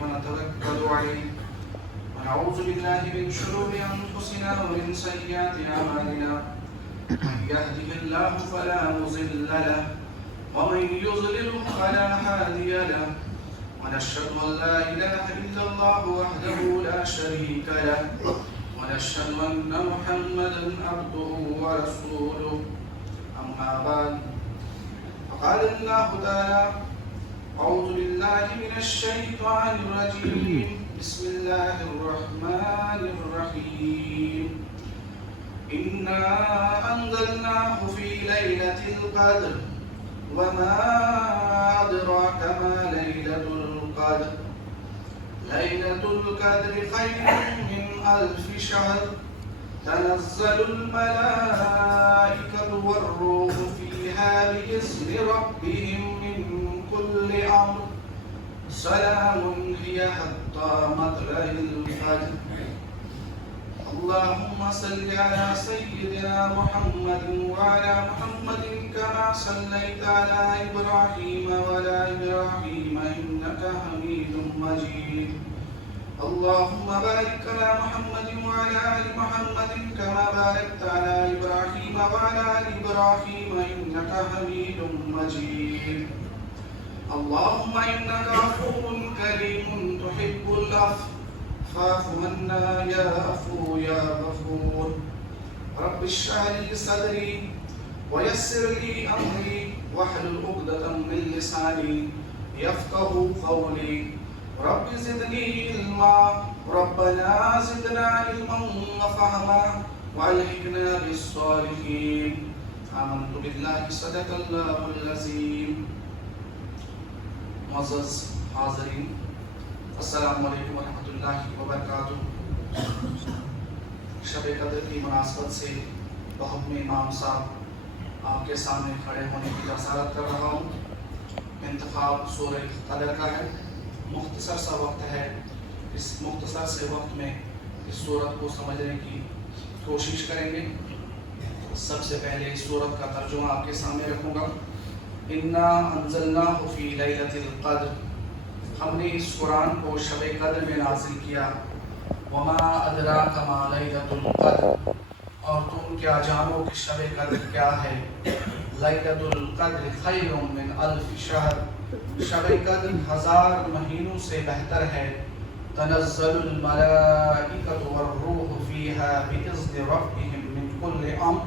ونتوكل عليه ونعوذ بالله من شرور أنفسنا ومن سيئات أعمالنا من يهده الله فلا مضل له ومن يضلل فلا هادي له ونشهد أن لا إله إلا الله وحده لا شريك له ونشهد أن محمدا عبده ورسوله أما بعد فقال الله تعالى أعوذ بالله من الشيطان الرجيم بسم الله الرحمن الرحيم إنا أنزلناه في ليلة القدر وما أدراك ما ليلة القدر ليلة القدر خير من 1000 شهر تنزل الملائكة والروح فيها بإذن ربهم من كل أمر سلام هي حتى مطلع الفجر اللهم صل على سيدنا محمد وعلى محمد كما صليت على إبراهيم وعلى إبراهيم إنك حميد مجيد اللهم بارك على محمد وعلى آل محمد كما باركت على إبراهيم وعلى آل إبراهيم إنك حميد مجيد اللهم إنك عفو كريم تحب العفو فاعف عنا يا عفو يا غفور رب اشرح لي صدري ويسر لي أمري واحلل عقدة من لساني يفقه قولي رب زدني علما ربنا زدنا علما وفهما والحقنا بالصالحين آمنت بالله صدق الله العظيم معزز حاضرین السلام علیکم ورحمۃ اللہ وبرکاتہ۔ شب قدر کی مناسبت سے بہت میں امام صاحب آپ کے سامنے کھڑے ہونے کی جسارت کر رہا ہوں۔ انتخاب سورہ قدر کا ہے، مختصر سا وقت ہے، اس مختصر سے وقت میں اس سورت کو سمجھنے کی کوشش کریں گے۔ سب سے پہلے اس سورت کا ترجمہ آپ کے سامنے رکھوں گا۔ انا انزلناہ فی لیلۃ القدر، ہم نے اس قرآن کو شب قدر میں نازل کیا۔ وما ادراک ما لیلۃ القدر، اور تم کیا جانو کہ شب قدر کیا ہے۔ لیلۃ القدر خیر من 1000 شہر، شب قدر 1000 مہینوں سے بہتر ہے۔ تنزل الملائکۃ والروح فیہا بإذن ربہم من کل امر،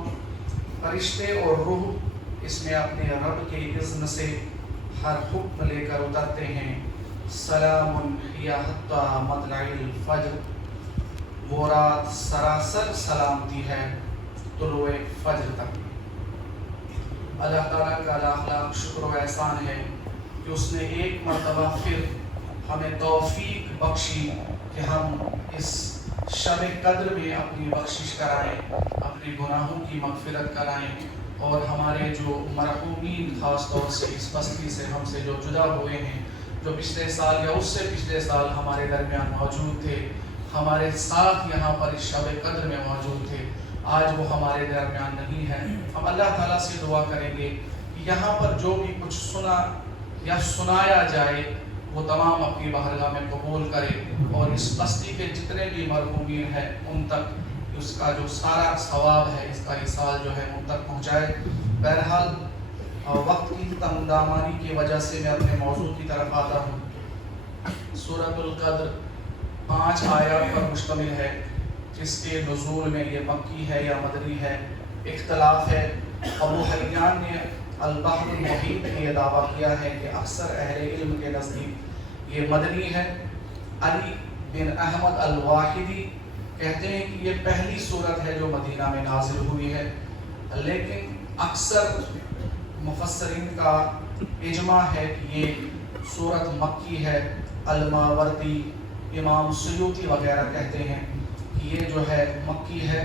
فرشتے اور روح اس میں اپنے رب کے اذن سے ہر حکم لے کر اترتے ہیں۔ سلام ہی حتی مطلع الفجر، وہ رات سراسر سلامتی ہے طلوع فجر تک۔ اللہ تعالیٰ کا لاکھ لاکھ شکر و احسان ہے کہ اس نے ایک مرتبہ پھر ہمیں توفیق بخشی کہ ہم اس شب قدر میں اپنی بخشش کرائیں، اپنے گناہوں کی مغفرت کرائیں، اور ہمارے جو مرحومین خاص طور سے اس بستی سے ہم سے جو جدا ہوئے ہیں، جو پچھلے سال یا اس سے پچھلے سال ہمارے درمیان موجود تھے، ہمارے ساتھ یہاں پر اس شب قدر میں موجود تھے، آج وہ ہمارے درمیان نہیں ہے۔ ہم اللہ تعالیٰ سے دعا کریں گے کہ یہاں پر جو بھی کچھ سنا یا سنایا جائے وہ تمام اپنی بارگاہ میں قبول کرے، اور اس بستی کے جتنے بھی مرحومین ہیں ان تک اس کا جو سارا ثواب ہے، اس کا ایصال جو ہے ان تک پہنچائے۔ بہرحال وقت کی تنگ دامانی کی وجہ سے میں اپنے موضوع کی طرف آتا ہوں۔ سورۃ القدر 5 آیات پر مشتمل ہے، جس کے نزول میں یہ مکی ہے یا مدنی ہے، اختلاف ہے۔ ابو حیان نے البحر المحیط میں یہ دعویٰ کیا ہے کہ اکثر اہل علم کے نزدیک یہ مدنی ہے۔ علی بن احمد الواحدی کہتے ہیں کہ یہ پہلی سورت ہے جو مدینہ میں نازل ہوئی ہے، لیکن اکثر مفسرین کا اجماع ہے کہ یہ سورت مکی ہے۔ الماوردی، امام سیوطی وغیرہ کہتے ہیں کہ یہ جو ہے مکی ہے۔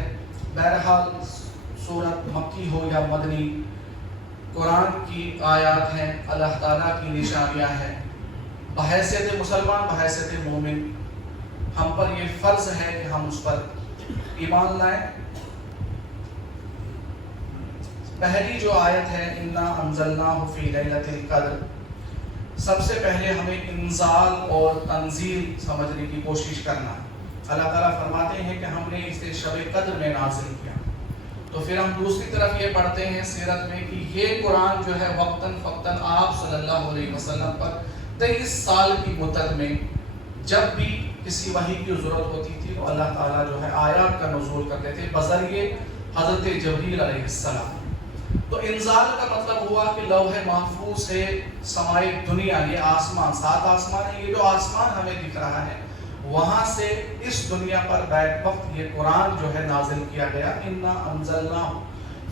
بہرحال سورت مکی ہو یا مدنی، قرآن کی آیات ہیں، اللہ تعالیٰ کی نشانیاں ہیں۔ بحیثیت مسلمان، بحیثیت مومن، ہم پر یہ فرض ہے کہ ہم اس پر ایمان لائیں۔ پہلی جو آیت ہے انا انزلناہ فی لیلۃ القدر، سب سے پہلے ہمیں انزال اور تنزیل سمجھنے کی کوشش کرنا ہے۔ اللہ تعالیٰ فرماتے ہیں کہ ہم نے اسے شب قدر میں نازل کیا، تو پھر ہم دوسری طرف یہ پڑھتے ہیں سیرت میں کہ یہ قرآن جو ہے وقتاً فوقتاً آپ صلی اللہ علیہ وسلم پر 23 سال کی مدت میں جب بھی کسی وحی کی ضرورت ہوتی تھی تو اللہ تعالیٰ جو ہے آیات کا نزول کرتے تھے بذریعے حضرت جبریل علیہ السلام۔ تو انزال کا مطلب ہوا کہ لوح محفوظ سے سمائی دنیا، یہ آسمان، 7 آسمان ہے، یہ جو آسمان ہمیں دکھ رہا ہے وہاں سے اس دنیا پر بیک وقت یہ قرآن جو ہے نازل کیا گیا۔ انا انزلناہ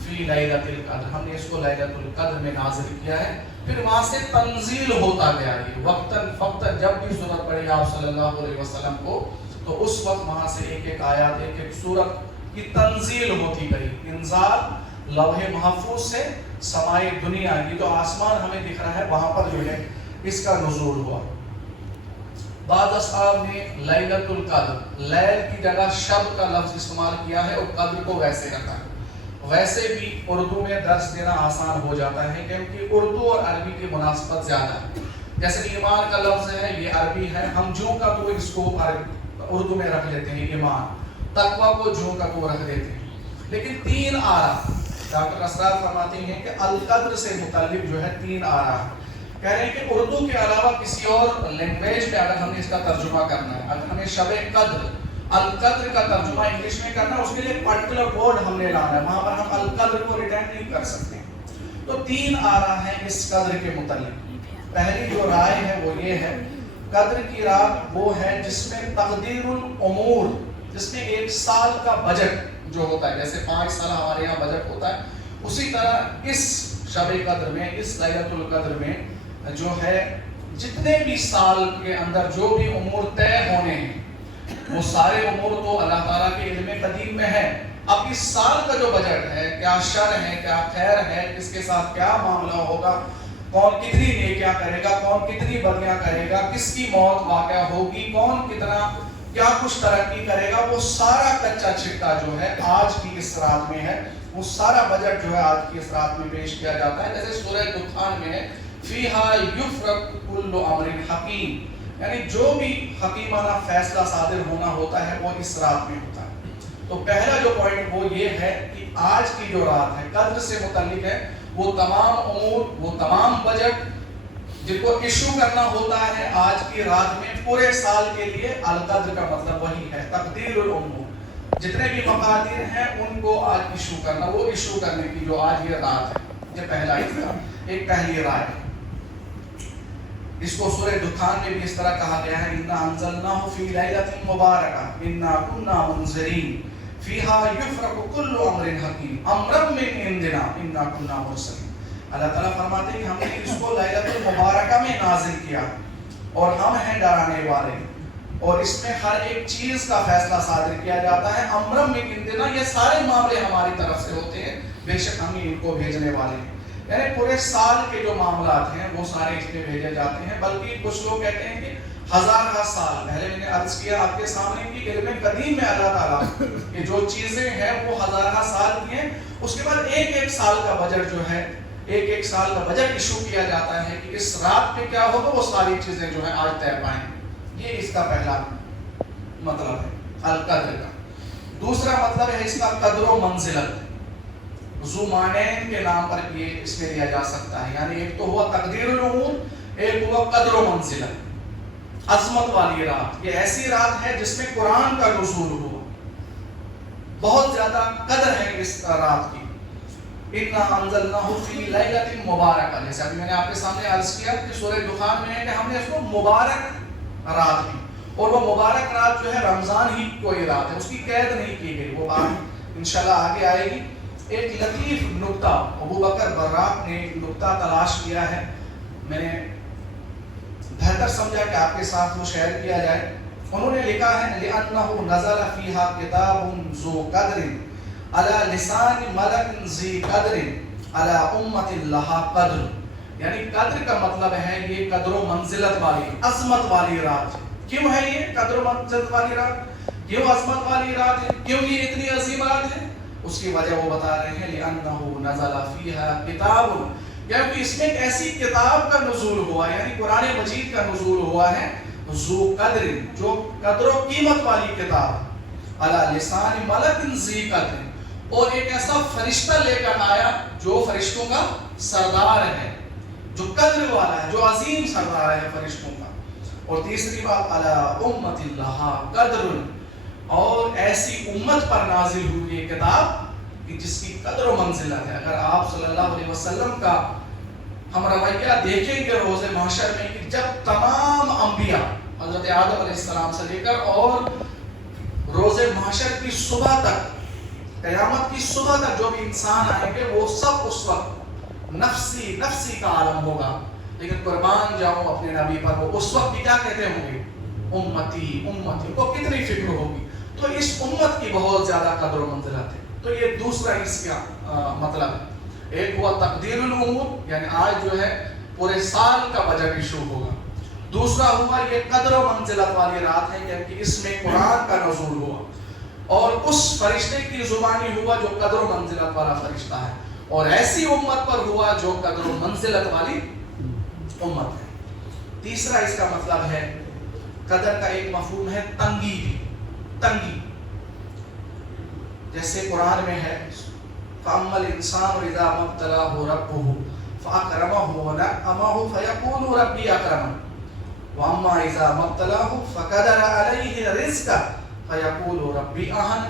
فی لیلۃ القدر، ہم نے اس کو لیلۃ القدر میں نازل کیا ہے۔ پھر وہاں سے تنزیل ہوتا گیا، یہ وقتاً فوقتاً جب بھی ضرورت پڑی آپ صلی اللہ علیہ وسلم کو تو اس وقت وہاں سے ایک ایک آیات، ایک ایک سورت کی تنزیل ہوتی گئی۔ انزال لوح محفوظ سے سمائی دنیا، یہ جو آسمان ہمیں دکھ رہا ہے وہاں پر جو ہے اس کا نزول ہوا۔ بعض اصحاب نے لیلۃ القدر، لیل کی جگہ شب کا لفظ استعمال کیا ہے اور قدر کو ویسے رکھا ہے۔ ویسے بھی اردو میں درس دینا آسان ہو جاتا ہے کیونکہ اردو اور عربی کی مناسبت زیادہ ہے۔ جیسے کہ ایمان کا لفظ ہے یہ عربی ہے، ہم جو کا تو اس کو اردو میں رکھ لیتے ہیں ایمان، تقویٰ کو جو کا تو رکھ دیتے ہیں۔ لیکن 3 آرا ڈاکٹر اسرار فرماتے ہیں کہ القدر سے متعلق جو ہے 3 آرا ہے۔ کہہ رہے ہیں کہ اردو کے علاوہ کسی اور لینگویج میں اگر ہم نے اس کا ترجمہ کرنا ہے، اگر ہمیں شب قدر القدر کا ترجمہ انگلش میں کرنا ہے، اس کے لیے پرٹیکولر ورڈ ہم نے لانا ہے، وہاں پر ہم القدر کو ریٹین نہیں کر سکتے۔ تو 3 آرا ہیں اس قدر کے متعلق۔ پہلی جو رائے ہے وہ یہ ہے، قدر کی رات وہ ہے جس میں تقدیر الامور، جس میں 1 سال کا بجٹ جو ہوتا ہے، جیسے 5 سال ہمارے یہاں بجٹ ہوتا ہے، اسی طرح اس شب قدر میں، اس لیلۃ القدر میں جو ہے جتنے بھی سال کے اندر جو بھی امور طے ہونے ہیں وہ سارے امور تو اللہ تعالیٰ کے علم قدیم میں ہے۔ اب اس سال کا جو بجٹ ہے، کیا شر ہے کیا خیر ہے، کس کے ساتھ کیا معاملہ ہوگا، کون کتنی نیکیاں کرے گا، کون کتنی بدیاں کرے گا، کس کی موت واقع ہوگی، کون کتنا کیا کچھ ترقی کرے گا، وہ سارا کچا چھٹا جو ہے آج کی اس رات میں ہے۔ وہ سارا بجٹ جو ہے آج کی اس رات میں پیش کیا جاتا ہے۔ جیسے سورہ دخان میں ہے فیہا یفرق کل امر حکیم، یعنی جو بھی حکیمانہ فیصلہ صادر ہونا ہوتا ہے وہ اس رات میں ہوتا ہے۔ تو پہلا جو پوائنٹ وہ یہ ہے کہ آج کی جو رات ہے قدر سے متعلق ہے، وہ تمام امور، وہ تمام بجٹ جن کو ایشو کرنا ہوتا ہے آج کی رات میں پورے سال کے لیے، القدر کا مطلب وہی ہے، تقدیر الامور، جتنے بھی مقادیر ہیں ان کو آج ایشو کرنا، وہ ایشو کرنے کی جو آج یہ رات ہے۔ یہ پہلا ایک پہلی رائے ہے۔ اس کو سورہ دخان میں بھی اس طرح کہا گیا ہے، انا انزلناہ فی لیلۃ مبارکہ انا کنا منذرین فیہا یفرق کل امر حکیم امرا من عندنا انا کنا مرسلین۔ اللہ تعالیٰ فرماتے ہیں کہ ہم نے اس کو لیلۃ المبارکہ میں نازل کیا اور ہم ہیں ڈرانے والے، اور اس میں ہر ایک چیز کا فیصلہ صادر کیا جاتا ہے۔ امرا من عندنا، یہ سارے معاملے ہماری طرف سے ہوتے ہیں، بے شک ہم ہی ان کو بھیجنے والے ہیں۔ یعنی پورے سال کے جو معاملات ہیں وہ سارے اس میں بھیجے جاتے ہیں، بلکہ کچھ لوگ کہتے ہیں کہ 1000 سال، پہلے میں نے عرض کیا آپ کے سامنے کہ علم قدیم میں اللہ تعالیٰ کہ جو چیزیں ہیں وہ 1000 سال کی ہیں، اس کے بعد ایک سال کا بجٹ جو ہے، ایک سال کا بجٹ ایشو کیا جاتا ہے کہ اس رات میں کیا ہوگا، وہ ساری چیزیں جو ہیں آج طے پائیں۔ یہ اس کا پہلا مطلب ہے القدر کا۔ دوسرا مطلب ہے اس کا قدر و منزلت، ذومانین کے نام پر یہ اس میں لیا جا سکتا ہے، یعنی ایک تو ہوا تقدیر الامور، ایک ہوا قدر و منزلت، عظمت والی رات۔ یہ ایسی رات ہے جس میں قرآن کا نزول ہوا، بہت زیادہ قدر ہے اس رات کی۔ انا انزلناہ فی لیلۃ مبارکہ، جیسے ابھی میں نے آپ کے سامنے عرض کیا کہ سورہ دخان میں ہے کہ ہم نے اس کو مبارک رات کی، اور وہ مبارک رات جو ہے رمضان ہی کوئی رات ہے، اس کی قید نہیں کی گئی، وہ بات انشاءاللہ آگے آئے گی۔ ایک لطیف نکتہ ابو بکر براق نے ایک نکتہ تلاش کیا ہے، میں نے بہتر سمجھا کہ آپ کے ساتھ وہ شیئر کیا جائے۔ انہوں نے لکھا ہے لِأَنَّهُ نَزَلَ فِيهَا كِتَابٌ ذُو قَدْرٍ عَلَى لِسَانِ مَلَكٍ ذِي قَدْرٍ عَلَى أُمَّةٍ لَهَا قَدْرٌ، یعنی قدر کا مطلب ہے یہ قدر و منزلت والی، عظمت والی رات۔ کیوں ہے یہ قدر و منزلت والی رات، کیوں عظمت والی رات ہے، کیوں یہ اتنی عظیم رات ہے؟ اس کی وجہ وہ بتا رہے ہیں لِأَنَّهُ نَزَلَ فِيهَا كِتَابٌ، کیونکہ اس میں ایک ایسی کتاب کا نزول ہوا، یعنی قرآن مجید کا نزول ہوا ہے ذو قدر، جو قدر و قیمت والی کتاب، علی لسان ملک ذی قدر، اور ایک ایسا فرشتہ لے کر آیا جو فرشتوں کا سردار ہے، جو قدر والا ہے، جو عظیم سردار ہے فرشتوں کا۔ اور تیسری بات علی امت اللہ قدر، اور ایسی امت پر نازل ہوئی یہ کتاب کہ جس کی قدر و منزلت ہے۔ اگر آپ صلی اللہ علیہ وسلم کا ہم رویہ دیکھیں گے روز محشر میں، کہ جب تمام انبیاء حضرت آدم علیہ السلام سے لے کر اور روز محشر کی صبح تک، قیامت کی صبح تک جو بھی انسان آئیں گے، وہ سب اس وقت نفسی نفسی کا عالم ہوگا، لیکن قربان جاؤں اپنے نبی پر، وہ اس وقت بھی کیا کہتے ہوں گے؟ امتی امتی، کو کتنی فکر ہوگی۔ تو اس امت کی بہت زیادہ قدر و منزلت ہے۔ تو یہ دوسرا اس کا مطلب ہے۔ ایک ہوا تقدیر الامور، یعنی آج جو ہے پورے سال کا بجٹ ایشو ہوگا۔ دوسرا ہوا یہ قدر و منزلت والی رات ہے، کیونکہ اس میں قرآن کا نزول ہوا، اور اس فرشتے کی زبانی ہوا جو قدر و منزلت والا فرشتہ ہے، اور ایسی امت پر ہوا جو قدر و منزلت والی امت ہے۔ تیسرا اس کا مطلب ہے، قدر کا ایک مفہوم ہے تنگی بھی، تنگی، جیسے قرآن میں ہے فَأَمَّا الْإِنسَانُ إِذَا مَا ابْتَلَاهُ رَبُّهُ فَأَكْرَمَهُ وَنَعَّمَهُ فَيَقُولُ رَبِّي أَكْرَمَنِ وَأَمَّا إِذَا مَا ابْتَلَاهُ فَقَدَرَ عَلَيْهِ رِزْقَهُ فَيَقُولُ رَبِّي أَهَانَ۔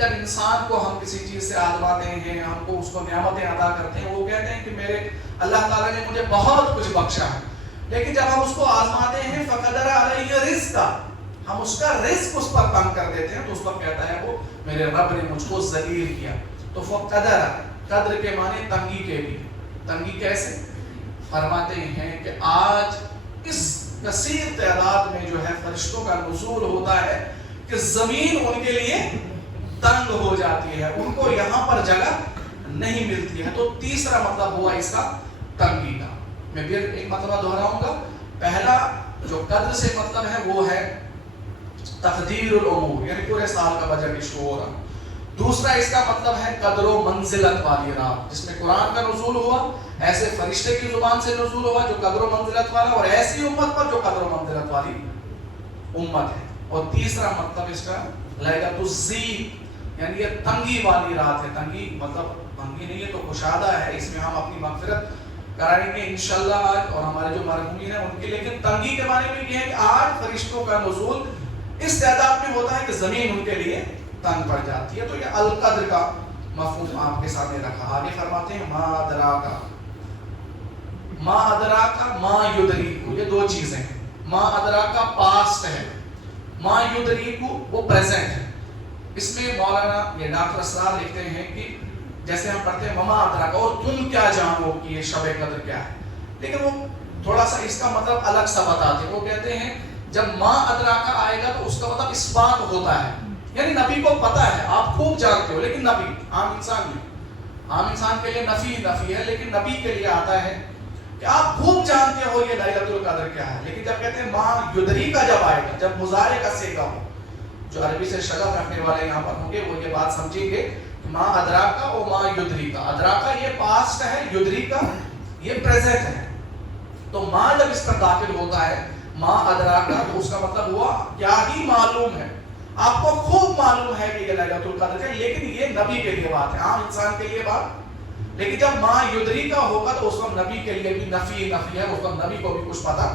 جب انسان کو ہم کسی چیز سے آزماتے ہیں، ہم کو اس کو نعمتیں عطا کرتے ہیں، وہ کہتے ہیں کہ میرے اللہ تعالیٰ نے مجھے بہت کچھ بخشا ہے، لیکن جب ہم اس کو آزماتے ہیں فَقَدَرَ عَلَيْهِ رِزْقَهُ، ہم اس کا رزق اس پر تنگ کر دیتے ہیں، تو اس وقت کہتا ہے وہ میرے رب نے مجھ کو ذلیل کیا۔ تو فقدر، قدر کے معنی تنگی کے بھی۔ تنگی کیسے؟ فرماتے ہیں کہ آج اس کثیر تعداد میں جو ہے فرشتوں کا نزول ہوتا ہے کہ زمین ان کے لیے تنگ ہو جاتی ہے، ان کو یہاں پر جگہ نہیں ملتی ہے۔ تو تیسرا مطلب ہوا اس کا تنگی کا۔ میں پھر ایک مطلب دہراؤں گا۔ پہلا جو قدر سے مطلب ہے وہ ہے تقدیر الامور، یعنی پورے سال کا بجٹ ایشو ہو رہا۔ دوسرا اس کا مطلب ہے قدر و منزلت والی رات، جس میں قرآن کا نزول ہوا، ایسے فرشتے کی زبان سے نزول ہوا جو قدر و منزلت والا، اور ایسی امت پر جو قدر و منزلت والی امت ہے۔ اور تیسرا مطلب اس کا لیلۃ الضیق، یعنی یہ تنگی والی رات ہے۔ تنگی مطلب تنگی نہیں ہے تو کشادہ ہے، اس میں ہم اپنی مغفرت کرائیں گے انشاءاللہ آج، اور ہمارے جو مرحومین ہیں ان کے، لیکن تنگی کے معنی میں یہ ہے کہ آج فرشتوں کا نزول اس تعداد میں ہوتا ہے کہ زمین ان کے لیے تنگ پڑ جاتی ہے۔ تو یہ القدر کا مفہوم آپ کے سامنے رکھا۔ آگے فرماتے ہیں ما ادراکا، ما ادراکا ما یدریکو، یہ دو چیزیں ہیں۔ ما ادراکا پاسٹ ہے، ما یدریکو وہ پریزنٹ ہے۔ اس میں مولانا یہ ڈاکٹر اسرار لکھتے ہیں کہ جیسے ہم پڑھتے ہیں وما ادراکا، اور تم کیا جانو کہ یہ شب قدر کیا ہے، لیکن وہ تھوڑا سا اس کا مطلب الگ سا بتاتے ہیں۔ وہ کہتے ہیں جب ما ادراکا آئے گا تو اس کا مطلب اس بات ہوتا ہے، یعنی نبی کو پتا ہے، آپ خوب جانتے ہو، لیکن نبی عام انسان نہیں، عام انسان کے لیے نفی ہے، لیکن نبی کے لیے آتا ہے کہ آپ خوب جانتے ہو یہ لیلۃ القدر کیا ہے۔ لیکن جب کہتے ہیں ما یدریکا جب آئے گا، جب مضارع کا صیغہ ہو، جو عربی سے شغف رکھنے والے یہاں پر ہوں گے وہ یہ بات سمجھیں گے کہ ما ادراکا و ما یدریکا، ادراکا یہ پاسٹ ہے، یدریکا یہ پریزنٹ ہے۔ تو ما جب اس پر داخل ہوتا ہے ما ادراکا، تو اس کا مطلب ہوا کیا ہی معلوم ہے، آپ کو خوب معلوم ہے کہ یہ لیلۃ القدر ہے، لیکن یہ نبی کے لیے بات ہے، عام انسان کے لیے بات۔ لیکن جب ما یدریکا ہوگا تو اس وقت نبی کے لیے بھی نفی ہے، اس وقت نبی کو بھی کچھ پتا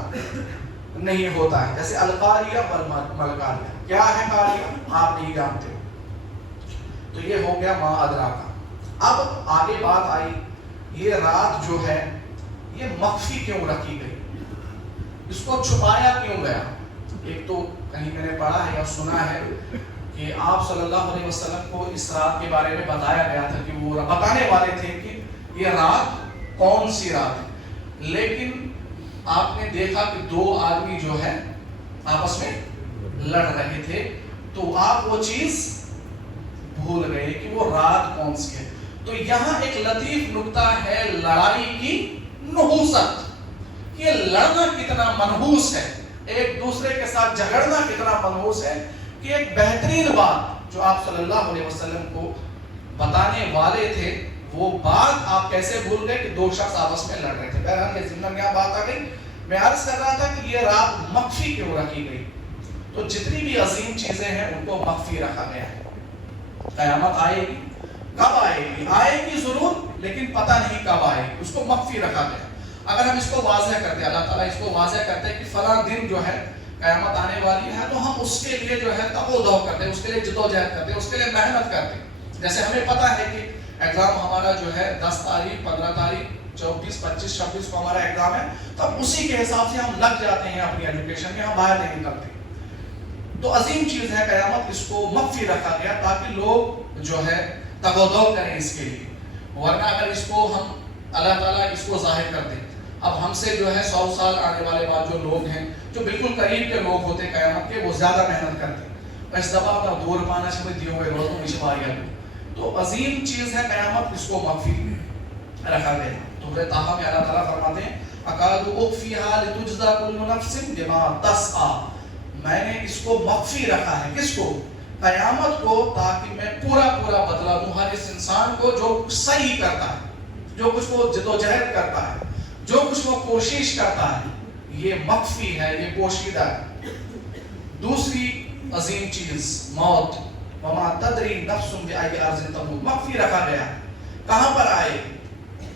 نہیں ہوتا ہے۔ جیسے القاریہ والملقاریہ، کیا ہے قاریہ آپ نہیں جانتے ہو، تو یہ ہو گیا ما ادراکا۔ اب آگے بات آئی یہ رات جو ہے یہ مخفی کیوں رکھی گئی، اس کو چھپایا کیوں گیا۔ ایک تو کہیں میں نے پڑھا ہے یا سنا ہے کہ آپ صلی اللہ علیہ وسلم کو اس رات کے بارے میں بتایا گیا تھا کہ وہ بتانے والے تھے کہ یہ رات کون سی رات ہے، لیکن آپ نے دیکھا کہ دو آدمی جو ہے آپس میں لڑ رہے تھے، تو آپ وہ چیز بھول گئے کہ وہ رات کون سی ہے۔ تو یہاں ایک لطیف نکتہ ہے لڑائی کی نحوست، کہ لڑنا کتنا منحوس ہے، ایک دوسرے کے ساتھ جھگڑنا کتنا منحوس ہے، کہ ایک بہترین بات جو آپ صلی اللہ علیہ وسلم کو بتانے والے تھے وہ بات آپ کیسے بھول گئے کہ دو شخص آپس میں لڑ رہے تھے؟ بہرحال یہ ضمن یہاں بات آ گئی. میں عرض کر رہا تھا کہ یہ رات مخفی کیوں رکھی گئی؟ تو جتنی بھی عظیم چیزیں ہیں ان کو مخفی رکھا گیا ہے. قیامت آئے گی، کب آئے گی؟ آئے گی ضرور، لیکن پتہ نہیں کب آئے گی، اس کو مخفی رکھا گیا. اگر ہم اس کو واضح کرتے، اللہ تعالیٰ اس کو واضح کرتے ہیں کہ فلاں دن جو ہے قیامت آنے والی ہے، تو ہم اس کے لیے جو ہے تگ و دو کرتے ہیں، اس کے لیے جد و جہد کرتے ہیں، اس کے لیے محنت کرتے ہیں. جیسے ہمیں پتہ ہے کہ ایگزام ہمارا جو ہے 10 تاریخ 15 تاریخ 24 25 26 کو ہمارا ایگزام ہے، تو اسی کے حساب سے ہم لگ جاتے ہیں اپنی ایجوکیشن میں، ہم باہر نہیں نکلتے. تو عظیم چیز ہے قیامت، اس کو مخفی رکھا گیا تاکہ لوگ جو ہے تگ و دو کریں اس کے لیے. ورنہ اگر اس کو ہم اللہ تعالیٰ اس کو ظاہر کر دیں، اب ہم سے جو ہے 100 سال آنے والے بعد جو لوگ ہیں، جو بالکل قریب کے لوگ ہوتے ہیں قیامت کے، وہ زیادہ محنت کرتے ہیں. اس دفعہ اپنا دور پانا چاہتے دیوں گے روزوں میں شماریہ. تو عظیم چیز ہے قیامت، اس کو مخفی رکھا گیا. تو تاہم میں اللہ تعالیٰ فرماتے ہیں اکاد اخفیہا لتجزا کل نفس بما تسعی، میں نے اس کو مخفی رکھا ہے. کس کو؟ قیامت کو، تاکہ میں پورا پورا بدلہ دوں ہر اس انسان کو جو صحیح کرتا ہے، جو کچھ وہ جد و جہد کرتا ہے، جو کچھ وہ کوشش کرتا ہے. یہ مخفی ہے، یہ پوشیدہ ہے. دوسری عظیم چیز موت، وما تدری نفس بأی ارض تموت، مخفی رکھا گیا ہے. کہاں پر آئے گی،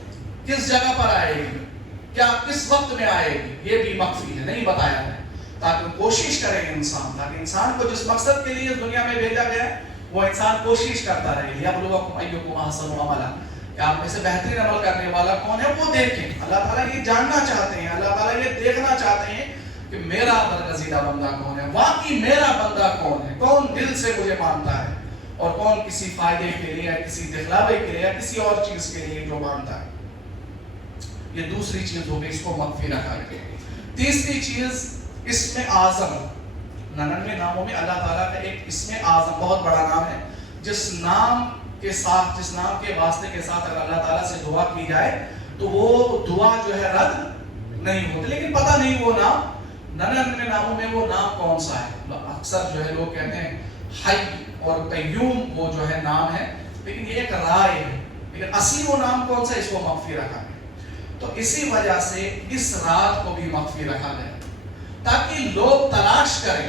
کس جگہ پر آئے گی، کیا کس وقت میں آئے گی، یہ بھی مخفی ہے، نہیں بتایا ہے. تاکہ کوشش کرے انسان، تاکہ انسان کو جس مقصد کے لیے دنیا میں بھیجا گیا ہے وہ انسان کوشش کرتا رہے. لیبلوکم ایکم احسن عملا، کہ آپ میں سے بہترین عمل کرنے والا کون ہے وہ دیکھیں. اللہ تعالیٰ یہ جاننا چاہتے ہیں، اللہ تعالیٰ یہ دیکھنا چاہتے ہیں کہ میرا برگزیدہ بندہ کون ہے، واقعی میرا بندہ کون ہے، کون دل سے مجھے مانتا ہے، اور کون کسی فائدے کے لیے یا کسی دکھلاوے کے لیے یا کسی اور چیز کے لیے جو مانتا ہے. یہ دوسری چیز ہوگی، اس کو مخفی رکھا گیا. تیسری چیز اسم اعظم. 99 ناموں میں اللہ تعالیٰ کا ایک اسم اعظم بہت بڑا نام ہے، جس نام کے ساتھ، جس نام کے واسطے کے ساتھ اگر اللہ تعالیٰ سے دعا کی جائے تو وہ دعا جو ہے رد نہیں ہوتی. لیکن پتہ نہیں وہ نام 99 ناموں میں وہ نام کون سا ہے. اکثر جو ہے لوگ کہتے ہیں حی اور قیوم وہ جو ہے نام ہے، لیکن یہ ایک رائے ہے، لیکن اصلی وہ نام کون سا، اس کو مخفی رکھا گیا. تو اسی وجہ سے اس رات کو بھی مخفی رکھا گیا تاکہ لوگ تلاش کریں.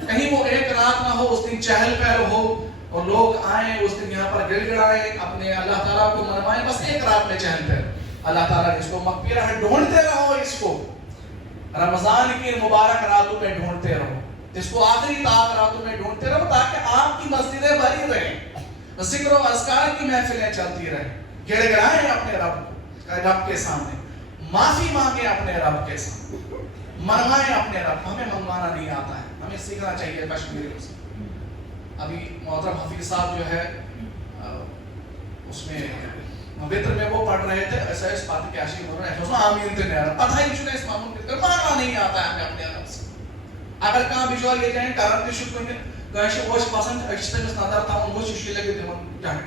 کہیں وہ ایک رات نہ ہو اس دن چہل پہل ہو اور لوگ آئیں اس دن یہاں پر گڑ گڑائیں، اپنے اللہ تعالیٰ کو منوائیں، بس ایک رات میں چہل پہل. اللہ تعالیٰ اس کو مخفی رہے، ڈھونڈتے رہو اس کو. رمضان کی مبارک راتوں میں ڈھونڈتے رہو، اس کو آخری طاق راتوں میں ڈھونڈتے رہو تاکہ آپ کی مسجدیں بھری رہیں، ذکر و اذکار کی محفلیں چلتی رہیں. گڑ گڑائیں اپنے رب کے سامنے، معافی مانگیں اپنے رب کے سامنے، منوائیں اپنے رب. ہمیں منوانا نہیں آتا ہے، ہمیں سیکھنا چاہیے کشمیری سے. ابھی محترم حفیظ صاحب جو ہے اس میں وطر میں وہ پڑھ رہے تھے ایسا اس بات کے عاشق ہو رہے ہیں، آمین تے نہیں پتہ ہی نہیں اس معمول کے ماننا نہیں آتا ہے ہمیں اپنے رب سے. اگر کہاں بجوال یہ جائیں کارن کے شکر میں گائش وش پسند اجتماع میں نظر تھا ان وہ شیشے لگے تھے جائیں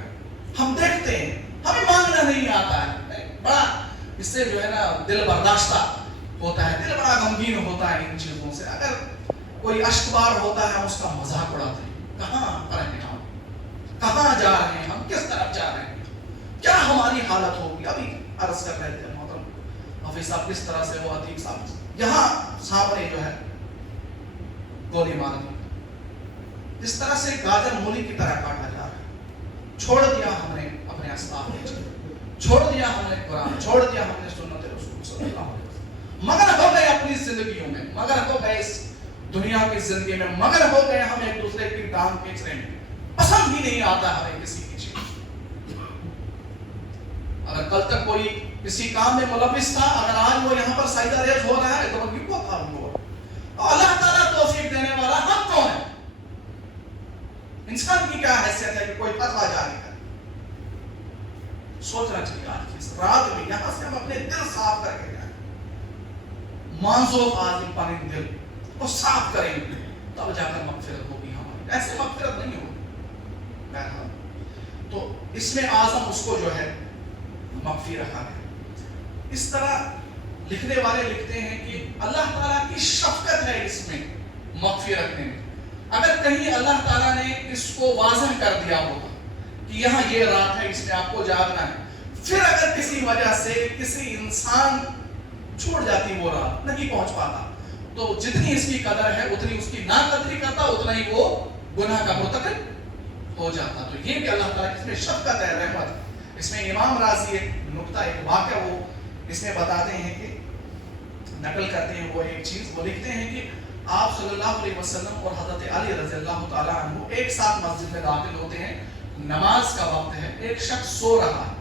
ہم دیکھتے ہیں، ہمیں مانگنا نہیں آتا ہے. بڑا اس سے جو ہے نا دل برداشتہ ہوتا ہے، دل بڑا غمگین ہوتا ہے ان چیزوں سے. اگر کوئی اشکبار ہوتا ہے ہم اس کا مذاق اڑاتے ہیں، کہاں پر ہیں ہم، کہاں جا رہے ہیں ہم، کس طرف جا رہے ہیں، کیا ہماری حالت ہوگی. ابھی عرض کر رہے تھے محترم حفیظ صاحب کس طرح سے وہ عتیق صاحب یہاں سامنے جو ہے گولی مار دی، اس طرح سے گاجر مولی کی طرح کاٹا جا رہا ہے. چھوڑ دیا ہم نے اپنے اسباب کو، چھوڑ دیا ہم نے قرآن، چھوڑ دیا ہم نے سنت رسول صلی اللہ علیہ وسلم. مگر ہو گئے اپنی زندگیوں میں، مگر ہو گئے اس دنیا کی زندگی میں، مگر ہو گئے ہم ایک دوسرے کی ٹانگ کھینچ رہے ہیں. پسند ہی نہیں آتا ہمیں کسی کی چیز. اگر کل تک کوئی کسی کام میں ملوث تھا، اگر آج وہ یہاں پر سجدہ ریز ہو رہا ہے تو وہ کیوں تھا وہ. اللہ تعالیٰ توفیق دینے والا ہم کون ہیں؟ انسان کی کیا حیثیت ہے کہ کوئی فتویٰ جاری کرے. سوچنا چاہیے آج کی اس رات میں یہاں سے ہم اپنے دل صاف کر کے جائیں. مانزو عظیم پانی دل کو صاف کریں گے تب جا کر مغفرت ہوگی ہماری، ایسے مغفرت نہیں ہوگی. بہرحال تو اس میں اعظم اس کو جو ہے مغفی رکھا ہے. اس طرح لکھنے والے لکھتے ہیں کہ اللہ تعالیٰ کی شفقت ہے اس میں مغفی رکھنے میں. اگر کہیں اللہ تعالیٰ نے اس کو واضح کر دیا ہوتا کہ یہاں یہ رات ہے، اس میں آپ کو جاگنا ہے. پھر اگر کسی وجہ سے کسی انسان چھوڑ جاتی وہ رات، نہیں پہنچ پاتا، تو جتنی اس کی قدر ہے اتنی اس کی ناقدری کرتا، اتنا ہی وہ گناہ کا مرتکب ہو جاتا. تو یہ کہ اللہ تعالیٰ اس میں شفقت ہے، رحمت. اس میں امام راضی ایک نقطہ، ایک واقعہ وہ اس میں بتاتے ہیں کہ نقل کرتے ہیں وہ ایک چیز، وہ لکھتے ہیں کہ آپ صلی اللہ علیہ وسلم اور حضرت علی رضی اللہ تعالیٰ عنہ ایک ساتھ مسجد میں داخل ہوتے ہیں، نماز کا وقت ہے، ایک شخص سو رہا ہے.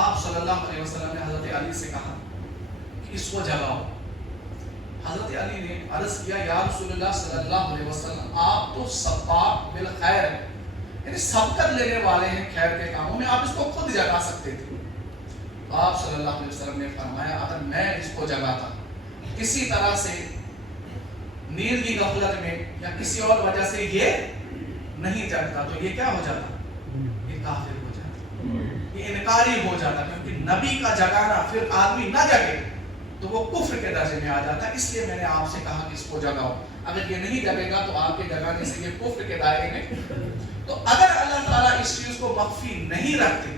آپ صلی اللہ علیہ وسلم نے حضرت علی سے کہا کہ اس کو جگاؤ. حضرت علی نے عرض کیا یا رسول اللہ صلی اللہ علیہ وسلم، آپ تو سباق بالخیر ہیں، یعنی سبقت لینے والے ہیں خیر کے کاموں میں، آپ اس کو خود جگا سکتے تھے. آپ صلی اللہ علیہ وسلم نے فرمایا اگر میں اس کو جگاتا کسی طرح سے نیند کی غفلت میں یا کسی اور وجہ سے یہ نہیں جگتا تو یہ کیا ہو جاتا؟ یہ کافر ہو جاتا، یہ انکاری ہو جاتا. کیونکہ نبی کا جگانا پھر آدمی نہ جگے تو وہ کفر کے درجے میں آ جاتا ہے. اس لیے میں نے آپ سے کہا کہ اس کو جگاؤ. اگر یہ نہیں جگے گا تو آپ کے جگانے سے یہ کفر کے دائرے میں. تو اگر اللہ تعالیٰ اس چیز کو مخفی نہیں رکھتے،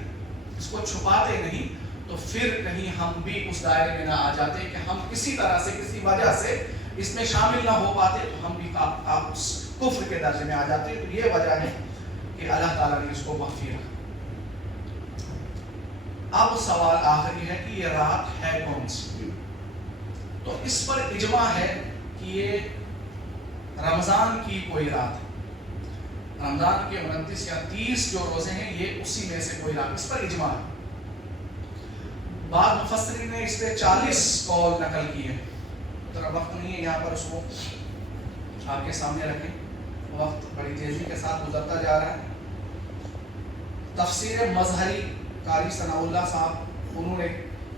اس کو چھپاتے نہیں، تو پھر کہیں ہم بھی اس دائرے میں نہ آ جاتے کہ ہم کسی طرح سے کسی وجہ سے اس میں شامل نہ ہو پاتے، تو ہم بھی کفر کے درجے میں آ جاتے. تو یہ وجہ ہے کہ اللہ تعالیٰ نے اس کو مخفی رکھا. اب سوال آخری ہے کہ یہ رات ہے کون سی؟ تو اس پر اجماع ہے کہ یہ رمضان کی کوئی رات ہے. رمضان کے 29 یا 30 جو روزے ہیں یہ اسی میں سے کوئی رات، اس پر اجماع ہے. بعض مفسرین نے اس پہ 40 قول نقل کیے. ذرا وقت نہیں ہے یہاں پر اس کو آپ کے سامنے رکھیں، وقت بڑی تیزی کے ساتھ گزرتا جا رہا ہے. تفسیر مظہری قاری ثناء اللہ صاحب انہوں نے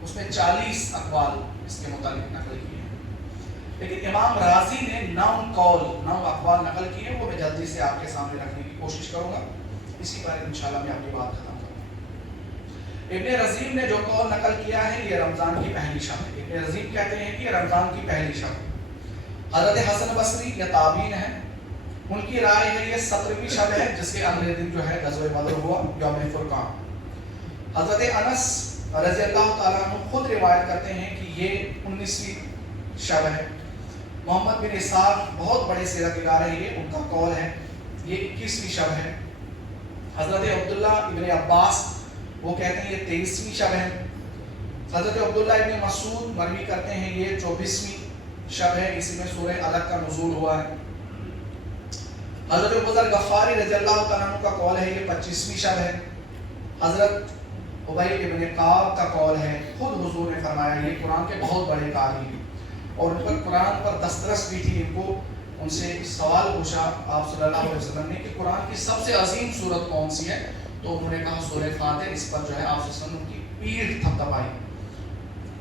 اس میں 40 اقوال اس کے متعلق نقل کیے ہیں، لیکن امام راضی نے 9 اقوال نقل کیے ہیں. وہ میں جلدی سے آپ کے سامنے رکھنے کی کوشش کروں گا، اسی پر انشاءاللہ میں اپنی بات ختم کروں گا. ابن رزیم نے جو قول نقل کیا ہے یہ رمضان کی پہلی شب ہے. ابن رزیم کہتے ہیں کہ یہ رمضان کی پہلی شب ہے. حضرت حسن بصری یا تابعین ہیں، ان کی رائے ہے یہ 17ویں شب ہے جس کے اگلے دن جو ہے غزوہ بدر ہوا، یوم فرقان. حضرت انس رضی اللہ تعالیٰ عنہ خود روایت کرتے ہیں کہ یہ 19ویں شب ہے. محمد بن اسحاق بہت بڑے سیرت نگار ہیں، یہ ان کا قول ہے یہ 21ویں شب ہے. حضرت عبداللہ ابن عباس وہ کہتے ہیں یہ 23ویں شب ہے. حضرت عبداللہ ابن مسعود مروی کرتے ہیں یہ 24ویں شب ہے، اسی میں سورہ الگ کا نزول ہوا ہے. حضرت ابوذر غفاری رضی اللہ تعالیٰ عنہ کا قول ہے یہ 25ویں شب ہے. حضرت ابی ابن کعب کا قول ہے، خود حضور نے فرمایا یہ قرآن کے بہت بڑے قاری ہیں اور ان پر قرآن پر دسترس بھی تھی. ان کو ان سے سوال پوچھا آپ صلی اللہ علیہ وسلم نے کہ قرآن کی سب سے عظیم سورت کون سی ہے؟ تو انہوں نے کہا سورہ فاتر. اس پر جو ہے آپ صلی اللہ علیہ وسلم کی پیٹھ تھپتھپائی.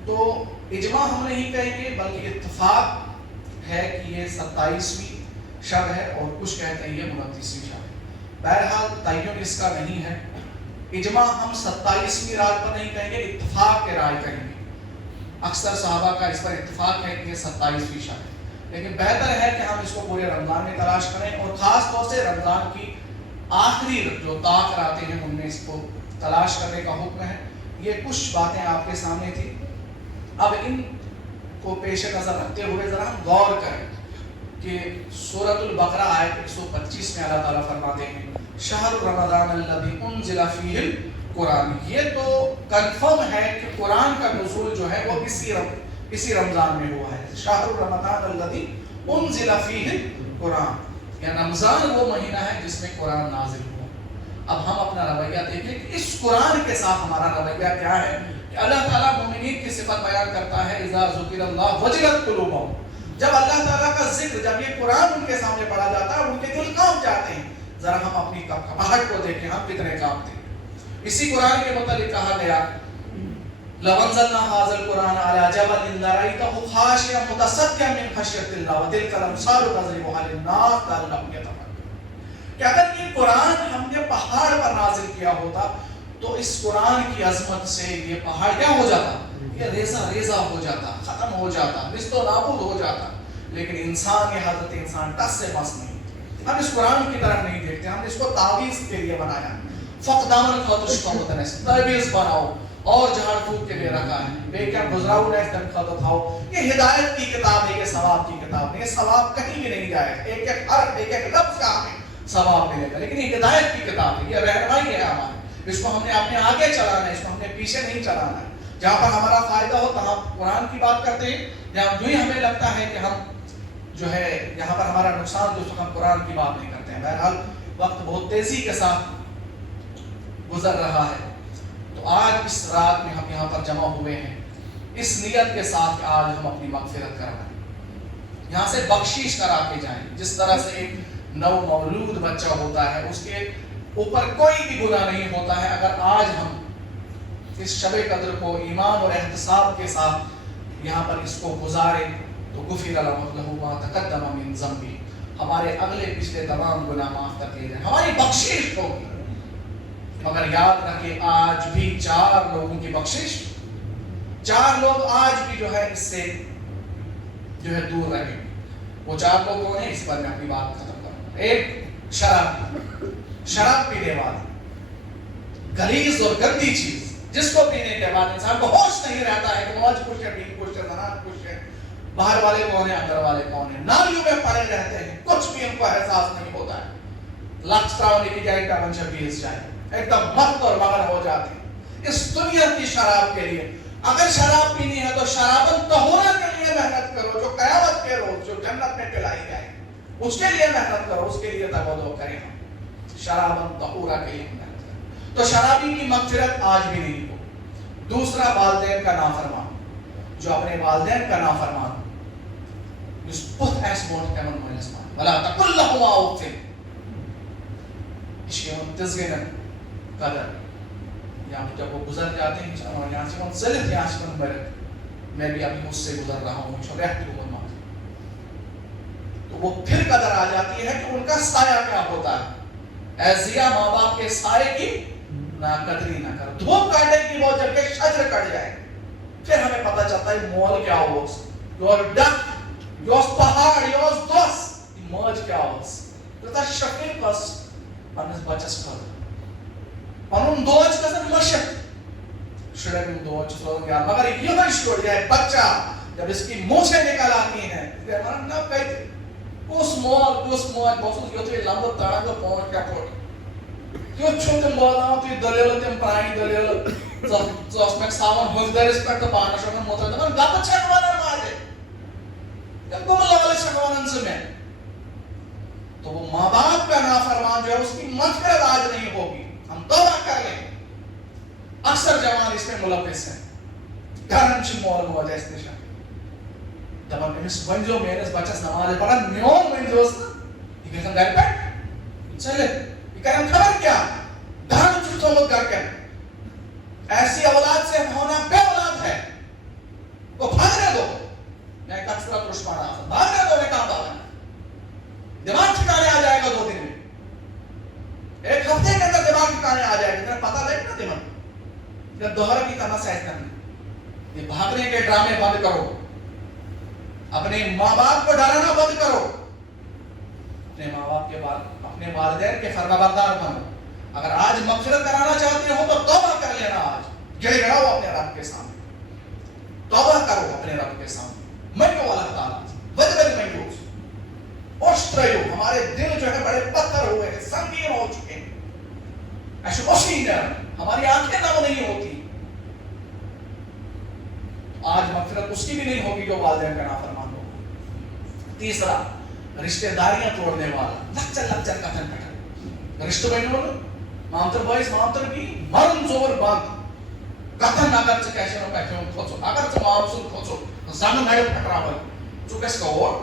تو اجماع ہم نہیں کہیں گے بلکہ اتفاق ہے کہ یہ 27ویں شب ہے اور کچھ کہتے ہیں یہ 29ویں شب ہے. بہرحال تعین اس کا نہیں ہے. اجماع ہم 27ویں رات پر نہیں کہیں گے، اتفاق کے رائے کہیں گے. اکثر صحابہ کا اس پر اتفاق ہے کہ یہ 27ویں شب ہے، لیکن بہتر ہے کہ ہم اس کو پورے رمضان میں تلاش کریں اور خاص طور سے رمضان کی آخری جو طاق راتیں ہیں ان میں اس کو تلاش کرنے کا حکم ہے. یہ کچھ باتیں آپ کے سامنے تھی. اب ان کو پیش نظر رکھتے ہوئے ذرا ہم غور کریں کہ سورۃ البقرہ آیت 125 میں اللہ تعالیٰ فرماتے ہیں شہر رمضان الذی انزل فیہ القرآن. یہ تو کنفرم ہے کہ قرآن کا نزول جو ہے وہ اسی رمضان میں ہوا ہے. شہر رمضان الذی انزل فیہ القرآن، یا رمضان وہ مہینہ ہے جس میں قرآن نازل ہوا. اب ہم اپنا رویہ دیکھیں کہ اس قرآن کے ساتھ ہمارا رویہ کیا ہے. کہ اللہ تعالیٰ مومنین کی صفت بیان کرتا ہے اذا ذکر اللہ وجلت قلوبہم. جب اللہ تعالیٰ کا ذکر، جب یہ قرآن ان کے سامنے پڑھا جاتا ہے ان کے دل کانپ جاتے ہیں. ذرا ہم اپنی کپاہٹ کو دیکھیں، ہم کتنے کانپتے ہیں. اسی قرآن کے متعلق کہا گیا لو انزلنا هذا القرآن على جبل لرأيته خاشعا متصدعا من خشية الله وتلك الأمثال نضربها للناس لعلهم يتفكرون. کہ اگر یہ قرآن ہم نے پہاڑ پر نازل کیا ہوتا تو اس قرآن کی عظمت سے یہ پہاڑ کیا ہو جاتا؟ یہ ریزہ ریزہ ہو جاتا، ختم ہو جاتا، نست و نابود ہو جاتا. لیکن انسان، یہ حضرت انسان ٹس سے مس نہیں. ہم اس قرآن کی طرف نہیں دیکھتے، ہم نے اس کو تعویذ کے لیے بنایا. فقدان خاطر شما تنس تربیز بناؤ اور جھاڑ پھوک کے لیے رکھا ہے بے کیا گزراؤ نے تم خاطر تھاؤ. یہ ہدایت کی کتاب ہے, یہ ثواب کی کتاب نہیں. یہ ثواب کہیں بھی نہیں جائے گا, ایک ایک حرف ایک ایک لفظ کا ہمیں ثواب ملے گا, لیکن یہ ہدایت کی کتاب ہے, یہ رہنمائی ہے ہماری. اس کو ہم نے اپنے آگے چلانا ہے, اس کو ہم نے پیچھے نہیں چلانا ہے. جہاں پر ہمارا فائدہ ہو تو ہم قرآن کی بات کرتے ہیں, جہاں جو ہی ہمیں لگتا ہے کہ ہم جو ہے یہاں پر ہمارا نقصان, تو ہم قرآن کی بات نہیں کرتے ہیں. بہرحال وقت بہت تیزی کے ساتھ گزر رہا ہے, تو آج اس رات میں ہم یہاں پر جمع ہوئے ہیں اس نیت کے ساتھ کہ آج ہم اپنی مغفرت کروائیں, یہاں سے بخشش کرا کے جائیں. جس طرح سے ایک نو مولود بچہ ہوتا ہے, اس کے اوپر کوئی بھی گناہ نہیں ہوتا ہے, اگر آج ہم اس شب قدر کو ایمان اور احتساب کے ساتھ یہاں پر اس کو گزارے تو غفر لہ ما تقدم من ذنبہ, ہمارے اگلے پچھلے تمام گناہ معاف کر دیے جائیں, ہماری بخشش ہوگی. مگر یاد رکھیں آج بھی 4 لوگوں کی بخشش, 4 لوگ آج بھی جو ہے اس سے جو ہے دور رہیں. وہ 4 لوگ کون ہیں, اس پر میں اپنی بات ختم کروں. ایک شراب پینے والا, غلیظ اور گندی چیز جس کو پینے کے بعد انسان کو ہوش نہیں رہتا ہے کہ موج کچھ ہے, ٹھیک کچھ ہے, زنان کچھ ہے, باہر والے کون ہیں, اندر والے کون ہیں, نالیوں میں پڑے رہتے ہیں, کچھ بھی ان کو احساس نہیں ہوتا ہے. لکس ہونے کی جائے کا منشا بیس جائے, ایک دم مست اور مغن ہو جاتے ہیں اس دنیا کی شراب کے لیے. اگر شراب پینی ہے تو شرابن طہورہ کے لیے محنت کرو, جو قیامت کے روز جو جنت میں پلائی جائے اس کے لیے محنت کرو, اس کے لیے تبادل کریں. ہم شرابن طہورہ کے لیے محنت کریں. تو شرابی کی مغفرت آج بھی نہیں ہو. دوسرا والدین کا نافرمان, جو اپنے والدین کا نافرمان, یس پتھ ایس بونٹ کمن مائنس مان ولا تقل لهما اف, اس کے منتظر قدر یہاں جب وہ گزر جاتے ہیں یہاں سے منسلک یہاں سے مرد, میں بھی ابھی اس سے گزر رہا ہوں شبیہتی عمر ماں, تو وہ پھر قدر آ جاتی ہے کہ ان کا سایہ کیا ہوتا ہے. ایزیا ماں باپ کے سائے کی نہ قدری نہ کر, دھوپ کاٹے کی وہ جب کہ شجر کٹ جائے, پھر ہمیں پتہ چلتا ہے مول کیا ہو, یور ڈک, یور پہاڑ, یور دوست, موج کیا ہو. تو شفیق بس پنس بچس خاطر پنن دوج گژھن مشق, شرن دوج سوزن یار, مگر یہ شروع ہے بچہ جب اس کی مونچھیں نکل آتی ہیں ہمارا نہ کہتے اس موج بوسس یوتھے لمبو تڑنگ پہنچ کیا پھوٹ کیوں چھوٹم بولنا تو دلیل تم پرانی دلیل زوس میں سامان ہنس در اس پر تو پانا شوگن موتر دمان گپ چھکوانا ماجے جب گم لگل چھکوانن سے میں, تو وہ ماں باپ کا نافرمان جو ہے اس کی مغفرت آج نہیں ہوگی. ہم توبہ کر لیں. اکثر جوان اس میں ملوث ہیں, گھرن چھ مول موج اس نشان دبن امس ونجو میرس بچس نماز پڑھن میون ونجوس یہ گھن گھر پہ چلے یہ کرن خبر کیا گھر چھ تھوت کر کے ایسی اولاد سے ہونا بے اولاد ہے, وہ بھاگنے دو. میں ایک اکثر دشمن آتا بھاگنے دو, میں کہاں بھاگنا, دماغ ٹھکانے آ جائے گا 2 دن میں, 1 ہفتے کے اندر دماغ ٹھکانے آ جائے گا. تمہیں پتہ لگے نا دماغ جب دوہر کی طرح سیٹ کرنا. یہ بھاگنے کے ڈرامے بند کرو, اپنے ماں باپ کو ڈرانا بند کرو, اپنے ماں باپ کے بعد اپنے والدین کے فرمانبردار بنو. اگر آج مغفرت کرانا چاہتے ہو تو توبہ کر لینا, آج گڑ گڑاؤ اپنے رب کے سامنے, توبہ کرو اپنے رب کے سامنے. منو اللہ تعالیٰ وجبت منوس اوشتریو, ہمارے دل جو ہے بڑے پتھر ہوئے ہیں, سنگین ہو چکے ہیں, ایسے اوشی ہے, ہماری آنکھیں نم نہیں ہوتی. آج مغفرت اس کی بھی نہیں ہوگی جو والدین کا نافرمان ہوگا. تیسرا رشتہ داریاں توڑنے والا, لکچر کتن پٹھن رشتہ بنو مامتر بھائیس مامتر بھی مرن زور بند کتن اگر چھ کیسے نو کہتے کھوچو, اگر چھ مامسون کھوچو زن نڑ پھٹرا بھائی چو کس کا اور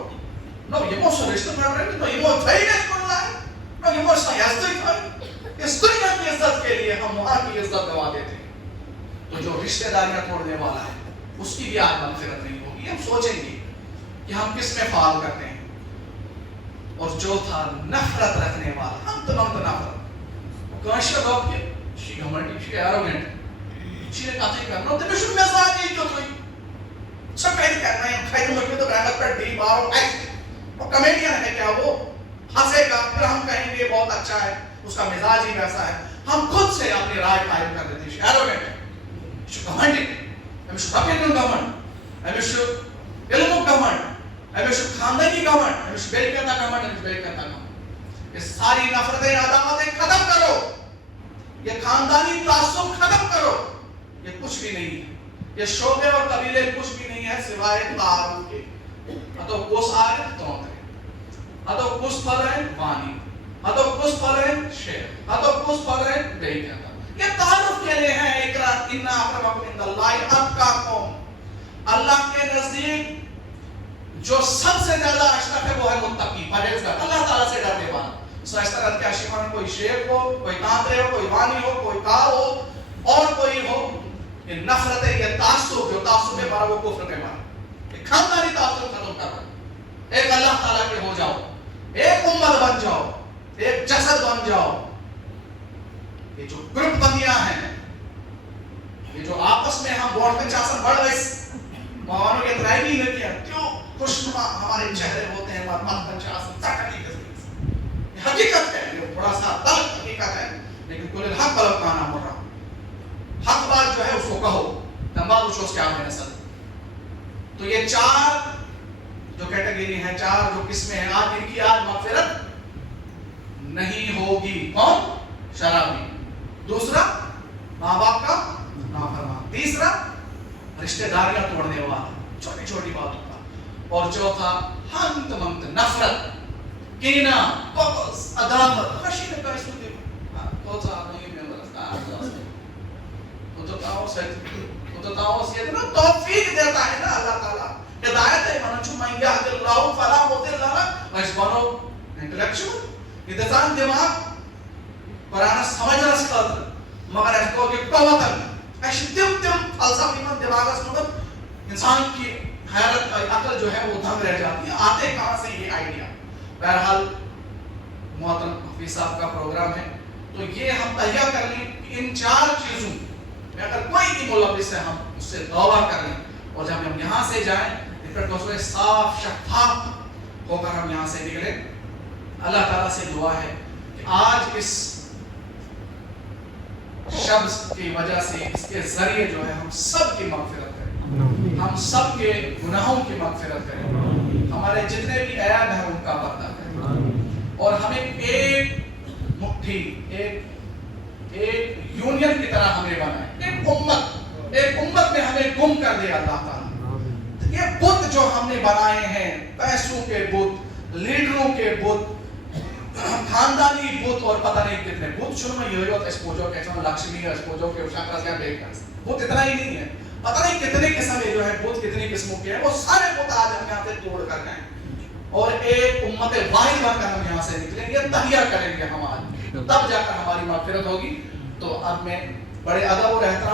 نو یہ موسو رشتہ پھٹرا نو یہ موسو تھائی گیس کن لائے نو یہ موسو یزدی تھائی. اس دنیا کی عزت کے لیے ہم وہاں کی عزت گوا دیتے ہیں. تو جو رشتہ داریاں توڑنے والا ہے اس کی بھی آج مغفرت نہیں ہوگی. ہم سوچیں گے کہ ہم کس میں فعال کرتے ہیں. اور چوتھا نفرت رکھنے والا, ہم تمام نفرت کاشر لوگ کے شی گھمنڈی شی ایروگنٹ شی نے کہتے کرنا تو بشو مزاج ہی جو توئی سب کہیں کرنا ہے. کھائی تو مجھے تو برامت پر ڈی بارو ایسے اور کمیڈین ہے کیا, وہ ہنسے گا پھر ہم کہیں گے بہت اچھا ہے, اس کا مزاج ہی ویسا ہے. ہم خود سے اپنی رائے قائم کر دیتے ہیں. ایروگنٹ گھمنڈی امس رپن گھمنڈ امس علم گھمنڈ امس خاندانی گھمنڈ امس بیل کتا گھمنڈ امس بیل کتا گھمنڈ. یہ ساری نفرتیں عداوتیں ختم کرو. یہ خاندانی تعصب ختم کرو. یہ کچھ بھی نہیں ہے. یہ شعبے اور قبیلے کچھ بھی نہیں ہے سوائے تعارف کے. اتو کس آئے تونترے اتو کس پلے وانی اتو کس پلے شیر اتو کس پلے بیل کتا. یہ تعارف کے لیے ہے. اقرا ان اکرمکم عند اللہ اتقاکم. اللہ کے نزدیک جو سب سے زیادہ اشرف ہے وہ ہے متقی پرہیزگار اللہ تعالیٰ سے ڈرنے والا. سو اس طرح کے عاشقان کوئی شیخ ہو کوئی تانترے ہو کوئی وانی ہو کوئی کار ہو اور کوئی ہو یہ نفرت ہے یہ تعصب جو تعصب ہے مارا وہ کفر میں مارا. یہ خاندانی تعصب ختم کرو. ایک اللہ تعالیٰ کے ہو جاؤ. ایک امت بن جاؤ. ایک جسد بن جاؤ. یہ جو گروپ بندیاں ہیں یہ جو آپس میں ہم بورڈ پہ چاسن بڑھ گئے موانوں کے اترائی نہیں لگیا کیوں خوشنما ہمارے چہرے ہوتے ہیں مات پنچاسن سکتی کسی حقیقت ہے. یہ بڑا سا تلخ حقیقت ہے لیکن کل الحق بلد کانا مر رہا. حق بات جو ہے اس کو کہو تمام اس کو کیا ہے نسل. تو یہ چار جو کیٹیگری ہیں چار جو قسمیں ہیں آج ان کی آج مغفرت نہیں ہوگی. کون؟ شرابی. دوسرا ماں باپ کا نافرمان. تیسرا رشتہ داریاں توڑنے والا چھوٹی چھوٹی باتوں کا. اور چوتھا ہنت منت نفرت کینہ بغض عداوت خشیہ کا اسم دے تو صاحب نہیں میں رستہ تو تاؤس یہ نا توفیق دیتا ہے نا اللہ تعالیٰ. ہدایت ہے منچو من یہد اللہ فلا مضل لہ اس بنو انٹلیکچوئل ادھان دماغ قرآن سمجھنا سکتا مگر اس کو کہ قوتن ایسی تم فلسفی من دماغ اس مطلب انسان کی حیرت عقل جو ہے وہ دھم رہ جاتی ہے. آتے کہاں سے یہ آئیڈیا. بہرحال محترم حفیظ صاحب کا پروگرام ہے تو یہ ہم تہیہ کر لیں ان چار چیزوں میں اگر کوئی بھی ملوث ہے ہم اس سے توبہ کر لیں اور جب ہم یہاں سے جائیں پھر دوستوں صاف شفاف ہو کر ہم یہاں سے نکلیں. اللہ تعالیٰ سے دعا ہے کہ آج اس شخص کی وجہ سے اس کے ذریعے جو ہے ہم سب کی مغفرت کریں. ہم سب کے گناہوں کی مغفرت کریں. ہمارے جتنے بھی عیب ہیں ان کا پردہ کریں اور ہمیں ایک مٹھی ایک یونین کی طرح ہمیں بنائے. ایک امت میں ہمیں گم کر دے اللہ تعالیٰ. یہ بت جو ہم نے بنائے ہیں پیسوں کے بت لیڈروں کے بت خاندانی بت اور پتہ نہیں کتنے بت شروع میں یہ ہوتا ہے اسپوجو کے لکشمی اسپوجو کے شاکرا کیا بیکرز بت اتنا ہی نہیں ہے. پتہ نہیں کتنے قسم کے جو ہے بت کتنی قسموں کے ہیں وہ سارے بت آج ہم یہاں سے توڑ کر گئے اور ایک امت واحد بن کر ہم یہاں سے نکلیں گے. تہیہ کریں گے ہم آج تب جا کر ہماری مغفرت ہوگی. تو اب میں بڑے ادب اور احترام